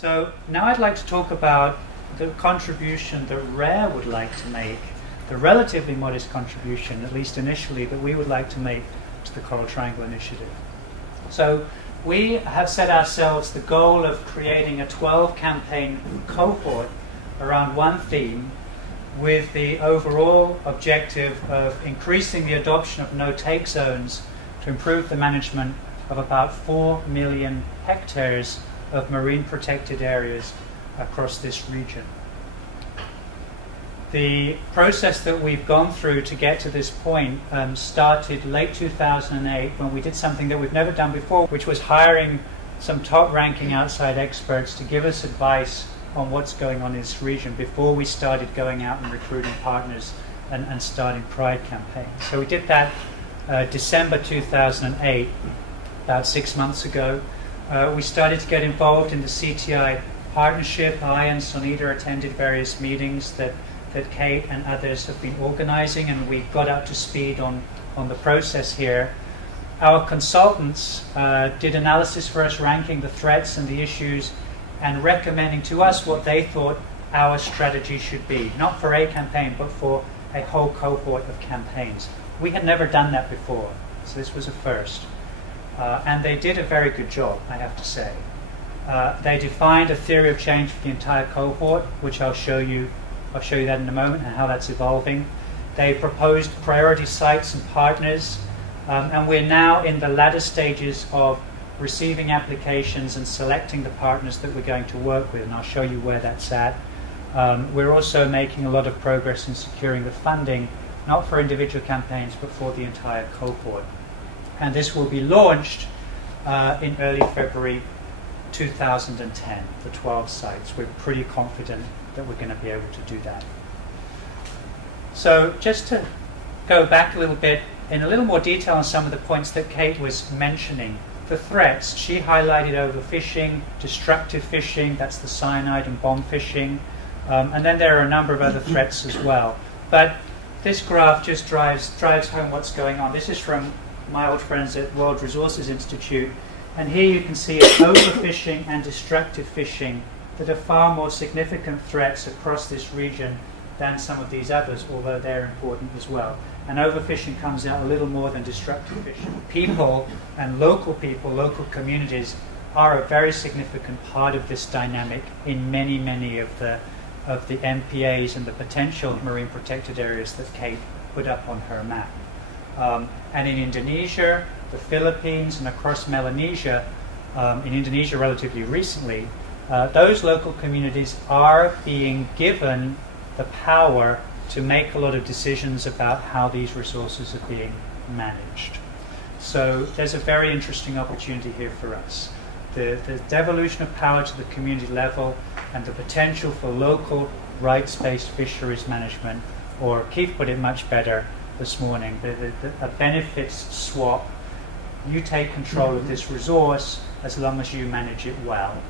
So now I'd like to talk about the contribution that RARE would like to make, the relatively modest contribution, at least initially, that we would like to make to the Coral Triangle Initiative. So we have set ourselves the goal of creating a 12-campaign cohort around one theme, with the overall objective of increasing the adoption of no-take zones to improve the management of about 4 million hectares of marine protected areas across this region. The process that we've gone through to get to this point started late 2008 when we did something that we've never done before, which was hiring some top-ranking outside experts to give us advice on what's going on in this region before we started going out and recruiting partners and starting Pride campaigns. So we did that December 2008, about 6 months ago. We started to get involved in the CTI partnership. I and Sonita attended various meetings that Kate and others have been organizing, and we got up to speed on the process here. Our consultants did analysis for us, ranking the threats and the issues and recommending to us what they thought our strategy should be, not for a campaign, but for a whole cohort of campaigns. We had never done that before, so this was a first. And they did a very good job, I have to say. They defined a theory of change for the entire cohort, which I'll show you that in a moment and how that's evolving. They proposed priority sites and partners, and we're now in the latter stages of receiving applications and selecting the partners that we're going to work with, and I'll show you where that's at. We're also making a lot of progress in securing the funding, not for individual campaigns, but for the entire cohort. And this will be launched in early February 2010, the 12 sites. We're pretty confident that we're going to be able to do that. So just to go back a little bit, in a little more detail on some of the points that Kate was mentioning. The threats, she highlighted overfishing, destructive fishing, that's the cyanide and bomb fishing, and then there are a number of other threats as well. But this graph just drives home what's going on. This is from my old friends at World Resources Institute, and here you can see overfishing and destructive fishing that are far more significant threats across this region than some of these others, although they're important as well. And overfishing comes out a little more than destructive fishing. People and local communities are a very significant part of this dynamic in many of the MPAs and the potential marine protected areas that Kate put up on her map. And in Indonesia, the Philippines, and across Melanesia, in Indonesia relatively recently, those local communities are being given the power to make a lot of decisions about how these resources are being managed. So there's a very interesting opportunity here for us. The devolution of power to the community level and the potential for local rights-based fisheries management, or Keith put it much better this morning, a benefits swap. You take control of this resource as long as you manage it well.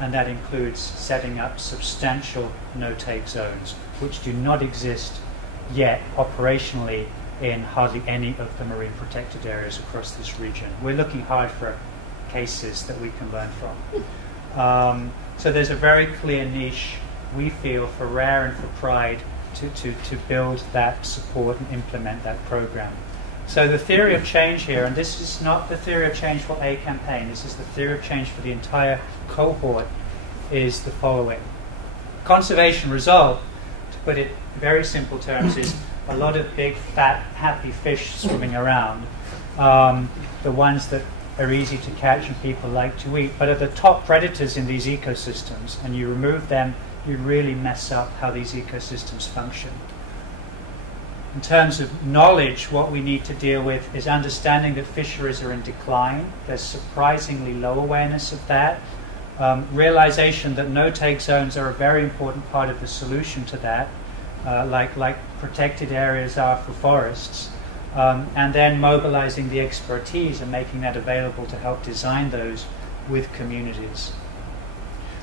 And that includes setting up substantial no-take zones, which do not exist yet operationally in hardly any of the marine protected areas across this region. We're looking hard for cases that we can learn from. So there's a very clear niche, we feel, for RARE and for Pride to build that support and implement that program. So the theory of change here, and this is not the theory of change for a campaign, this is the theory of change for the entire cohort, is the following. Conservation result, to put it in very simple terms, is a lot of big, fat, happy fish swimming around, the ones that are easy to catch and people like to eat, but are the top predators in these ecosystems, and you remove them, you really mess up how these ecosystems function. In terms of knowledge, what we need to deal with is understanding that fisheries are in decline. There's surprisingly low awareness of that. Realization that no-take zones are a very important part of the solution to that, like protected areas are for forests. And then mobilizing the expertise and making that available to help design those with communities.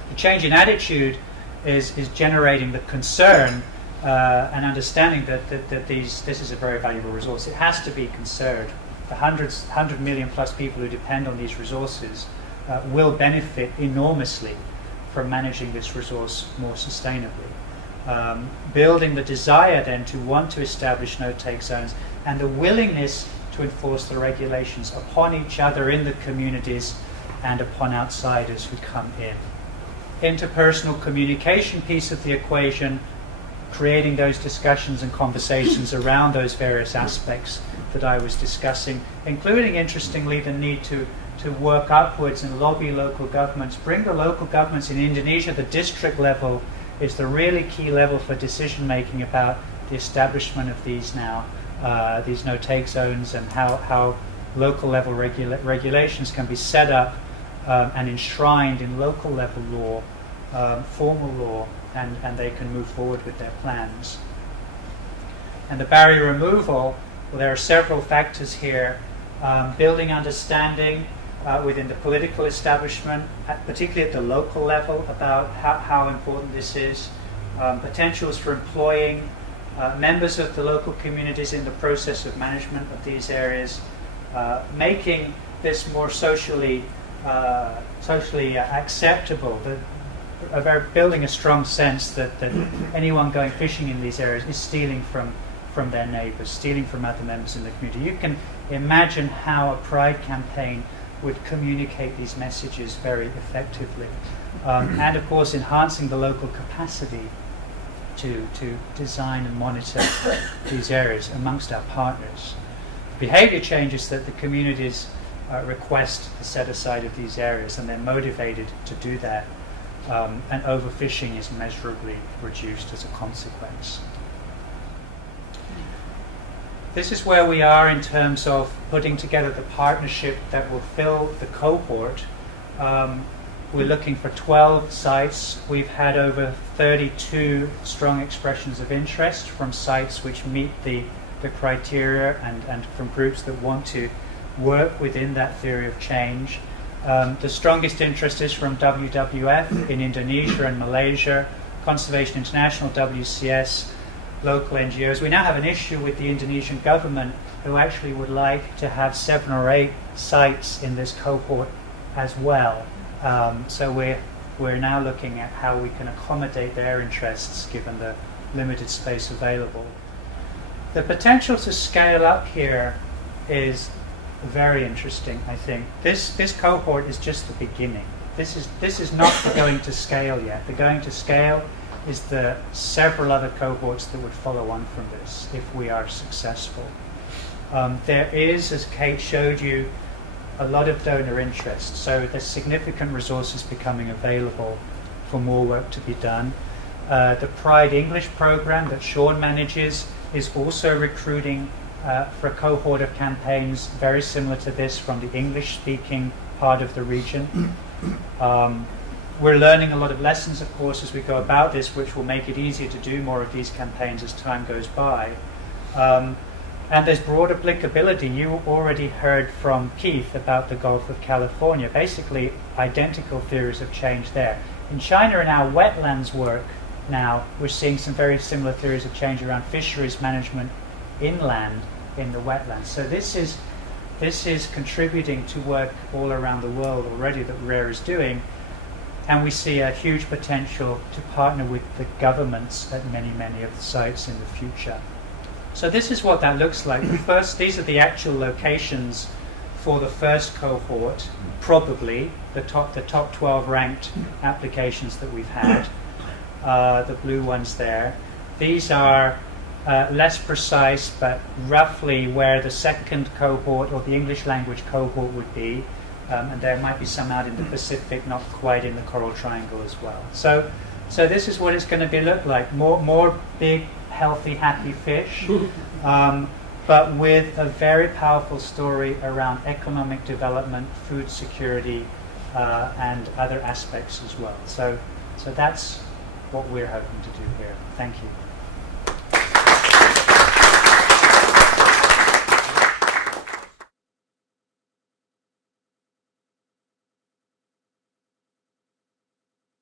The change in attitude is generating the concern and understanding that this is a very valuable resource. It has to be conserved. The 100 million plus people who depend on these resources will benefit enormously for managing this resource more sustainably. Building the desire then to want to establish no-take zones and the willingness to enforce the regulations upon each other in the communities and upon outsiders who come in. Interpersonal communication piece of the equation, creating those discussions and conversations around those various aspects that I was discussing, including, interestingly, the need to work upwards and lobby local governments, bring the local governments in Indonesia. The district level is the really key level for decision making about the establishment of these now, these no-take zones, and how local level regulations can be set up and enshrined in local level law, formal law, and they can move forward with their plans. And the barrier removal, well, there are several factors here. Building understanding within the political establishment, particularly at the local level, about how important this is. Potentials for employing members of the local communities in the process of management of these areas, making this more socially acceptable, building a strong sense that anyone going fishing in these areas is stealing from their neighbours, stealing from other members in the community. You can imagine how a pride campaign would communicate these messages very effectively. And of course enhancing the local capacity to design and monitor these areas amongst our partners. Behaviour changes that the communities request the set aside of these areas, and they're motivated to do that. And overfishing is measurably reduced as a consequence. This is where we are in terms of putting together the partnership that will fill the cohort. We're looking for 12 sites. We've had over 32 strong expressions of interest from sites which meet the criteria and from groups that want to work within that theory of change. The strongest interest is from WWF in Indonesia and Malaysia, Conservation International, WCS, local NGOs. We now have an issue with the Indonesian government, who actually would like to have 7 or 8 sites in this cohort as well. So we're now looking at how we can accommodate their interests given the limited space available. The potential to scale up here is very interesting, I think. This cohort is just the beginning. This is not the going to scale yet. The going to scale is the several other cohorts that would follow on from this if we are successful. There is, as Kate showed you, a lot of donor interest, so there's significant resources becoming available for more work to be done. The Pride English program that Sean manages is also recruiting for a cohort of campaigns very similar to this from the English-speaking part of the region. We're learning a lot of lessons, of course, as we go about this, which will make it easier to do more of these campaigns as time goes by. And there's broad applicability. You already heard from Keith about the Gulf of California, basically identical theories of change there. In China, in our wetlands work now, we're seeing some very similar theories of change around fisheries management inland in the wetlands. So this is contributing to work all around the world already that RARE is doing, and we see a huge potential to partner with the governments at many of the sites in the future. So this is what that looks like. First, these are the actual locations for the first cohort, probably the top 12 ranked applications that we've had, the blue ones there. These are less precise, but roughly where the second cohort or the English language cohort would be, and there might be some out in the Pacific, not quite in the Coral Triangle as well. So this is what it's going to look like. More big, healthy, happy fish, but with a very powerful story around economic development, food security, and other aspects as well. So that's what we're hoping to do here. Thank you.